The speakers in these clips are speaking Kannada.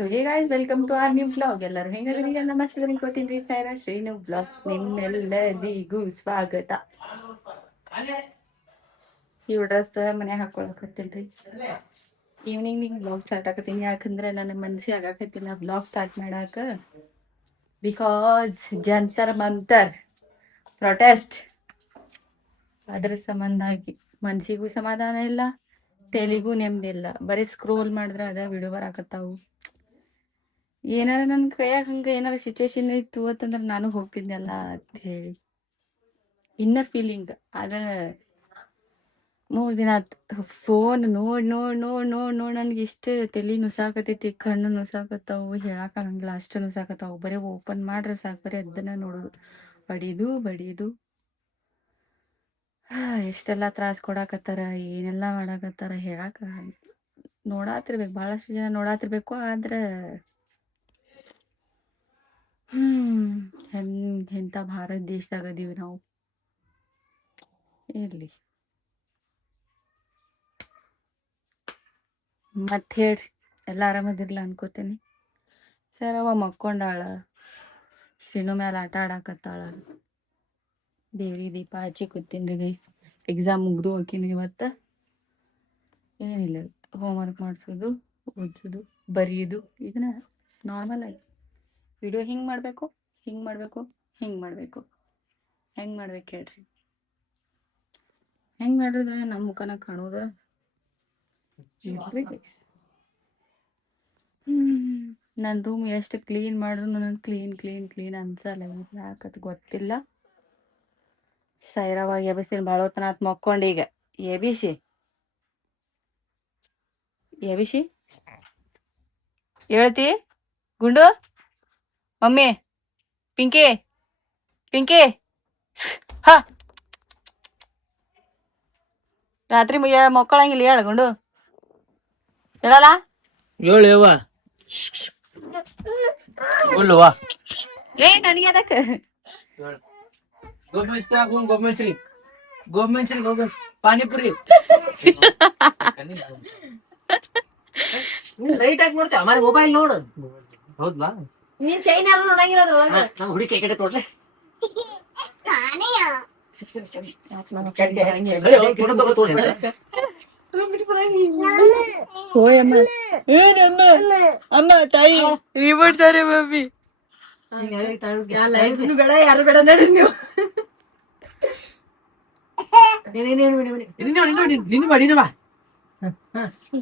So hey guys, welcome to our new blog. ಎಲ್ಲರೂ ಹೆಂಗದೀಗ ನಮಸ್ತೆ ಅನ್ಕೋತೀನಿ. ಸಾಯಿರಾ ಶ್ರೀನು ಬ್ಲಾಗ್ ನಿಮ್ಮೆಲ್ಲರಿಗೂ ಸ್ವಾಗತ. ಇವ್ ಡ್ರೆಸ್ ಮನ್ಯಾಗ ಹಾಕೊಳಕತ್ತೀನ್ರಿ. ಈವ್ನಿಂಗ್ ಬ್ಲಾಗ್ ಸ್ಟಾರ್ಟ್ ಆಗತ್ತೀನಿ, ಯಾಕಂದ್ರೆ ನನ್ನ ಮನ್ಸಿ ಆಗಾಕತ್ತಿಲ್ಲ ಬ್ಲಾಗ್ ಸ್ಟಾರ್ಟ್ ಮಾಡಾಕ. ಬಿಕಾಸ್ ಜಂತರ್ ಮಂತರ್ ಪ್ರೊಟೆಸ್ಟ್ ಅದ್ರ ಸಂಬಂಧಾಗಿ ಮನ್ಸಿಗೂ ಸಮಾಧಾನ ಇಲ್ಲ, ತೆಲಿಗೂ ನೆಮ್ಮದಿಲ್ಲ. ಬರೀ ಸ್ಕ್ರೋಲ್ ಮಾಡಿದ್ರೆ ಅದ ವಿಡಿಯೋ ಬರಾಕತ್ತಾವು. ಏನಾರ ನನ್ ಕೈಯಾಗ ಹಂಗ ಏನಾರ ಸಿಚುವೇಶನ್ ಇತ್ತು ಅಂತಂದ್ರೆ ನಾನು ಹೋಗ್ತಿದ್ನಲ್ಲ ಅಂತ ಹೇಳಿ ಇನ್ನರ್ ಫೀಲಿಂಗ್. ಆದ್ರೆ 3 ದಿನ ಫೋನ್ ನೋಡ್ ನೋಡ್ ನೋಡ್ ನೋಡ್ ನೋಡ್ ನನ್ಗೆ ಇಷ್ಟ ತಲಿ ನುಸಾಕತೈತಿ, ಕಣ್ಣು ನುಸಾಕತ್ತಾವು, ಹೇಳಾಕ ಆಗಂಗಿಲ್ಲ ಅಷ್ಟು ನುಸಾಕತ್ತಾವು. ಬರೀ ಓಪನ್ ಮಾಡ್ರೆ ಸಾಕು, ಬರೀ ಅದನ್ನ ನೋಡುದು, ಬಡಿದು ಬಡಿದು. ಎಷ್ಟೆಲ್ಲಾ ತ್ರಾಸ್ ಕೊಡಾಕತ್ತಾರ, ಏನೆಲ್ಲಾ ಮಾಡಾಕತ್ತಾರ ಹೇಳಾಕ ನೋಡಾತಿರ್ಬೇಕು, ಬಹಳಷ್ಟು ಜನ ನೋಡಾತಿರ್ಬೇಕು. ಆದ್ರೆ ಎಂತ ಭಾರತ ದೇಶದಾಗ ಅದೀವಿ ನಾವು. ಇರ್ಲಿ ಮತ್ ಹೇಳ್ರಿ, ಎಲ್ಲ ಆರಾಮದಿರ್ಲ ಅನ್ಕೋತೇನಿ. ಸರ್ ಅವ ಮಕ್ಕೊಂಡಾಳ, ಶ್ರೀನು ಮ್ಯಾಲ ಆಟ ಆಡಾಕತ್ತಾಳ, ದೇವ್ರಿ ದೀಪ ಹಚ್ಚಿ ಕೂತೀನ್ರಿ ಗೈಸ್. ಎಕ್ಸಾಮ್ ಮುಗ್ದು ಹೋಗಿನಿ ಇವತ್ತ. ಏನಿಲ್ಲ, ಹೋಮ್ವರ್ಕ್ ಮಾಡಿಸೋದು, ಓದಿಸೋದು, ಬರೆಯೋದು, ಇದನ್ನ ನಾರ್ಮಲ್ ಆಗಿ. ವಿಡಿಯೋ ಹಿಂಗ್ ಮಾಡ್ಬೇಕು, ಹಿಂಗ್ ಮಾಡ್ಬೇಕು, ಹಿಂಗ್ ಮಾಡ್ಬೇಕು. ಹೆಂಗ್ ಮಾಡ್ಬೇಕು ಹೇಳ್ರಿ? ಹೆಂಗ್ ಮಾಡಿದ್ರೆ ನಮ್ಮ ಮುಖನ ಕಾಣೋದ? ನನ್ನ ರೂಮ್ ಎಷ್ಟು ಕ್ಲೀನ್ ಮಾಡ್ರು ನನಗೆ ಕ್ಲೀನ್ ಕ್ಲೀನ್ ಕ್ಲೀನ್ ಅನ್ಸಲ್ಲ. ಯಾಕತ್ ಗೊತ್ತಿಲ್ಲ. ಸೈರವಾಗಿ ಎಬಿಸಿನ ಭಾಳ ಹೊತ್ತನ ಆತ್ ಮಕ್ಕೊಂಡು. ಈಗ ಎಬಿಸಿ ಎಬಿಸಿ ಹೇಳ್ತಿ ಗುಂಡು ಮಮ್ಮಿ ಪಿಂಕಿ ಪಿಂಕಿ ಹ ರಾತ್ರಿ ಮಕ್ಕಳಂಗಿಲ್ಲ. ಹೇಳ ಗುಂಡು, ಹೇಳಲ್ಲ ಹೇಳುವ ಏ ನನಗೆ ಅದಕ್ಕೆ ಗೋಬಿ ಪಾನಿಪುರಿ ಲೈಟ್ ಹಾಕಿ ನೋಡ್ತೇವೆ. ಅಮಾರ ಮೊಬೈಲ್ ನೋಡು. ಹೌದಾ ನೀನ್ ಚೈನ್ ಯಾರು ನೋಡಂಗಿಲ್ಲ ಅದ್ರೊಳಗ. ನಾವು ಹುಡುಕಿ ಕಡೆ ತೋಡ್ಲೆ. ಅಮ್ಮ ತಾಯಿ ಮಾಡ್ತಾರೆ ಮಮ್ಮಿ. ಬೇಡ, ಯಾರು ಬೇಡ ನಡ್ರಿ ನೀವು.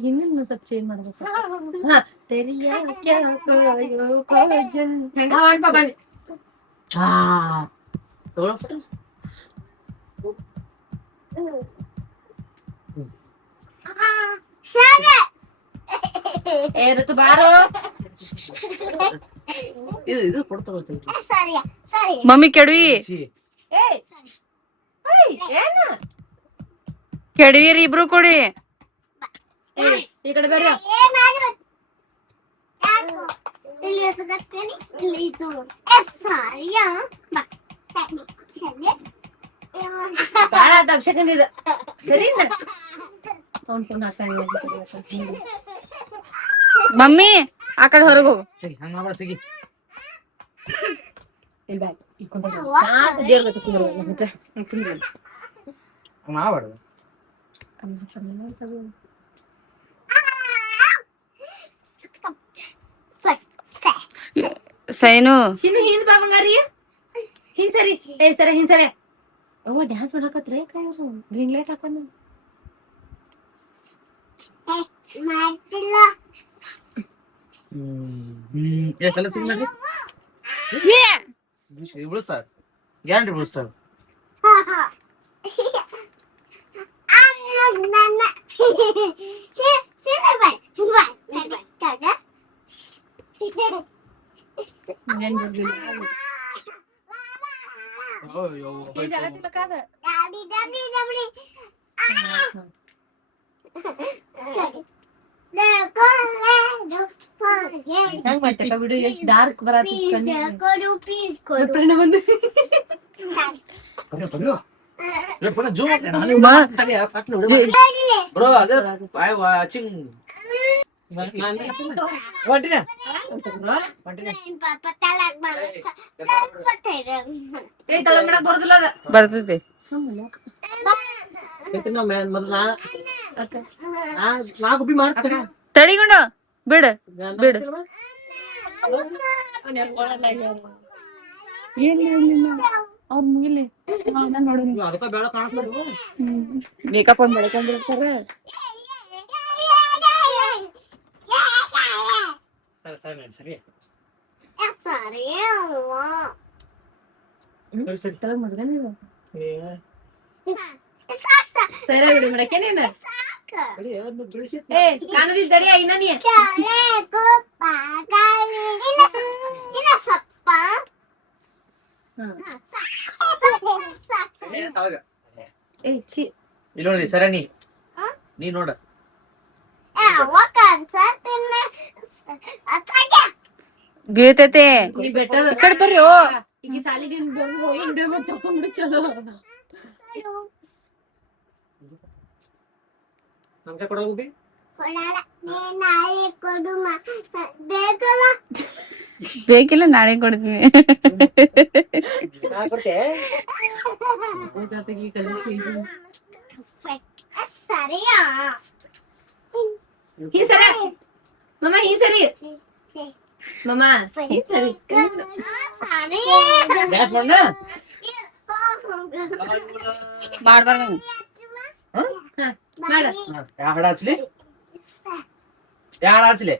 ಇನ್ನೇನು ಸ್ವಲ್ಪ ಚೇಂಜ್ ಮಾಡ್ಬೇಕು. ಋತು ಬಾರೋ. ಇದು ಕೊಡ್ತಾ ಮಮ್ಮಿ ಕೆಡವಿ ಕೆಡವಿರಿ, ಇಬ್ರು ಕೊಡಿ. ಈ ಕಡೆ ಬರ್ರಿ. ಬಾಳ ಅಭಿಷೇಕಂದಿದ ಸರಿ. ಮಮ್ಮಿ ಆ ಕಡೆ ಹೊರಗೆ ಹೋಗು. ಸಿಗಿ ಹಂಗ ಮಾಡ ಸಿಗಿ ಮಾಡಬಾರ್ದು. ಸೈನು ಸಿನು ಹಿಂದ್ ಬಾ ಬಂಗಾರಿ. ಹಿಂದ್ ಸರಿ. ಸರಿ ಹಿಂದ್ ಸರಿ. ಅವ್ವ ಡ್ಯಾನ್ಸ್ ಮಾಡಕತ್ರೆ ಗ್ರೀನ್ ಲೈಟ್ ಹಾಕೊಂಡು. ಎಷ್ಟೆಲ್ಲ ತಿಂಗ್ಳು ಬಿಡಿಸ್ತಾರ, ಗ್ಯಾರಂಟಿ ಬಿಡಿಸ್ತಾರ. ಡಾರ್ಕ್ ಬರತ್ತೆ. ಬ್ರೋ ಅದೇ ವಾಚಿಂಗ್ ಹೊಂಟಿನ ಏ ತಲೆ ಮಾಡಕ್ ಬರುದಿಲ್ಲ ಅದ ಬರ್ತೈತಿ ತಡಿಗೊಂಡು ಬಿಡ ಬಿಡ ಏನ್ ಮಾಡ್ಲಿಲ್ಲ ಅವ್ರ ಮುಗಿಲಿ ನೋಡು ಮೇಕಪ್ ಒಂದ್ ಬೆಳಕೊಂಡ್ಬಿಡ್ತಾರ ಸರಿ ಸರಿ ಮಾಡಕ್ಕೆ ನೀನು ಏ ಕಾಣದಿಲ್ ತಡಿಯ ಇನ್ನ ನೀ ಏ ಛೀ ಇಲ್ಲಿ ನೋಡಿ ಸರ ನೀ ನೋಡ ಬೀಳ್ತೈತೆ ನೀ ಬೆಟರ್ ಈ ಕಡೆ ಬರ್ರಿ ಓ ಈಗ ಸಾಲಿಗೆ ಹೋಗಿ ತಗೊಂಡು ಚಲೋ ನಮ್ಗೆ ಕೊಡೋಗಿ ಬೇಕಿಲ್ಲ ನಾಳೆ ಕೊಡ್ತೀನಿ ಈ ಸರಿ ಮಮ್ಮ ಈ ಸರಿ ಮಮ್ಮ ಈ ಸರಿ ಡ್ಯಾನ್ಸ್ ಮಾಡ ಮಾಡ್ಬಾರ ಮಾಡ ಯಾವ ಹಾಡ ಹಚ್ಲಿ ಯಾವ ಹಾಡ ಹಚ್ಲಿ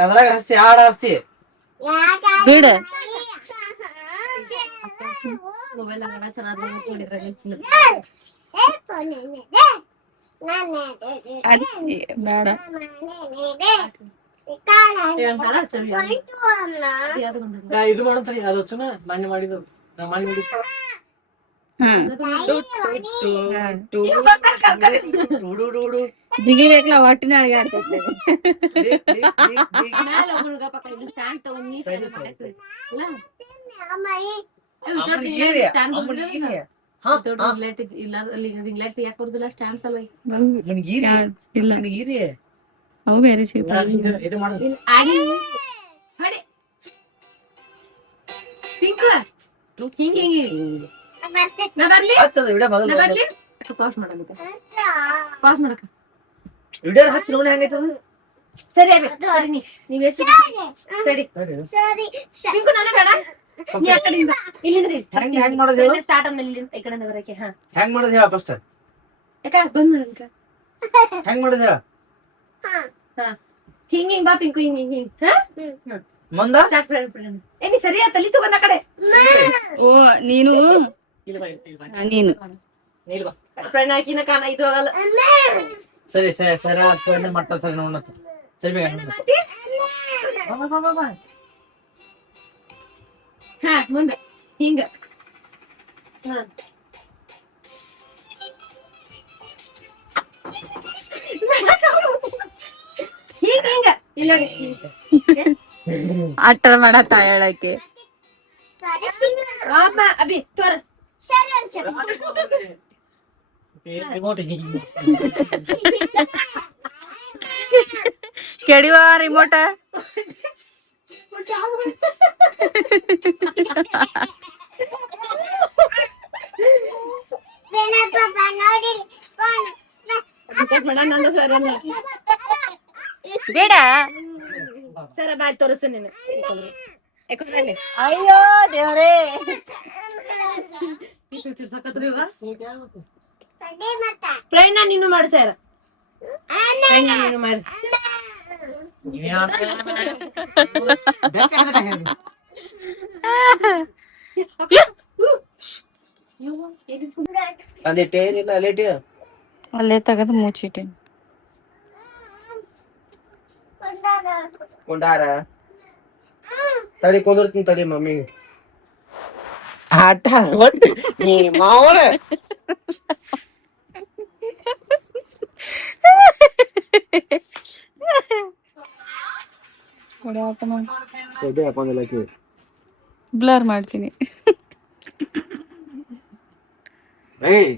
ಅದ್ರಾಗ ಹಸ್ತಿ ಯಾವ ಹಾಡ ಹಸ್ತಿ ಬಿಡ ಮೊಬೈಲ್ ಅಂಗಡ ಚೆನ್ನಾಗಿ ನೋಡಿದ್ರೆ ಬೇಡ ಇದು ಮಾಡಂತ ಅದು ಹಚ್ಚುನ ಮಣ್ಣು ಮಾಡಿದ್ದು ನಾವು ಮಾಡಿ ಜಿಗಿ ಬೇಕಲ್ಲ ಹೊಟ್ಟಿನ ಅಡಿಗೆ ಆಡ್ತೈತೆ ಸ್ಟ್ಯಾಂಡ್ ತಗೊಂಡಿ ಯಾಕೆ ಬರುದಿಲ್ಲ ಸ್ಟ್ಯಾಂಡ್ಸ್ ಅಲ್ಲ ಇಲ್ಲ ಅವು ಬೇರೆ ಸಿಗ್ತಾವ ಪಿಂಕ್ ಹಿಂಗ ನಾ ಬರ್ಲಿ ನಾ ಬರ್ಲಿ ಪಾಸ್ ಮಾಡಂತ ಪಾಸ್ ಮಾಡಕ ವಿಡಿಯೋ ಹಚ್ಚಿ ನೋಡಿ ಹೆಂಗೈತದ ಸರಿ ಅಬೆ ಸರಿ ನೀವ್ ಎಷ್ಟು ಸರಿ ಪಿಂಕು ನಾನು ಬೇಡ ನೀ ಆ ಕಡೆಯಿಂದ ಇಲ್ಲಿಂದ್ರಿ ಹೆಂಗ್ ಮಾಡೋದು ಹೇಳು ಸ್ಟಾರ್ಟ್ ಆದ್ಮೇಲೆ ಇಲ್ಲಿಂದ ಈ ಕಡೆಯಿಂದ ಬರಕ್ಕೆ ಹಾ ಹೆಂಗ್ ಮಾಡೋದು ಹೇಳ ಫಸ್ಟ್ ಯಾಕ ಬಂದ್ ಮಾಡಂಕ ಹೆಂಗ್ ಮಾಡೋದು ಹೇಳ ಹಾ ಹಿಂಗ್ ಬಾ ಪಿಂಕು ಹಿಂಗ್ ಹಾ ಮುಂದ ಸ್ಟಾರ್ಟ್ ಫ್ರೆಂಡ್ ಏ ನೀ ಸರಿಯಾ ತಲಿ ತಗೊಂಡ ಕಡೆ ಓ ನೀನು ನೀನು ಪ್ರಣಾಕಿನ ಕಾಣ ಇದು ಆಗಲ್ಲ ಸರಿ ಸರಿ ಸರಿ ಮಾಡ್ತಾ ಸರಿ ನೋಡ ಸರಿ ಬೇಗ ಹಾ ಮುಂದೆ ಹಿಂಗ ಹಾ ಹಿಂಗ ಹಿಂಗ ಇಲ್ಲ ಆಟ ಮಾಡತ್ತ ಹೇಳಕ್ಕೆ ಅಮ್ಮ ಅಭಿ ತೋರ ಕೆಡಿವ ರಿಮೋಟ ಬೇಡ ಸರ ಬಾಯ್ ತೋರಿಸ ನೀನು ಅಯ್ಯೋ ದೇವ್ರೇ ಪ್ರಯಾಣ ನೀನು ಮಾಡು ಸರ ನೀನು ಮಾಡು ಅಲ್ಲೇ ತೆಗೆದು ಮುಚ್ಚಿಟ್ಟೆ ಕೊಂಡಾರ ತಡಿ ಕುಂದಿರ್ತೀನಿ ತಡಿ ಮಮ್ಮಿ ಆಟ ನೀ ಮಾವಳ ಬ್ಲರ್ ಮಾಡ್ತೀನಿ ಏಯ್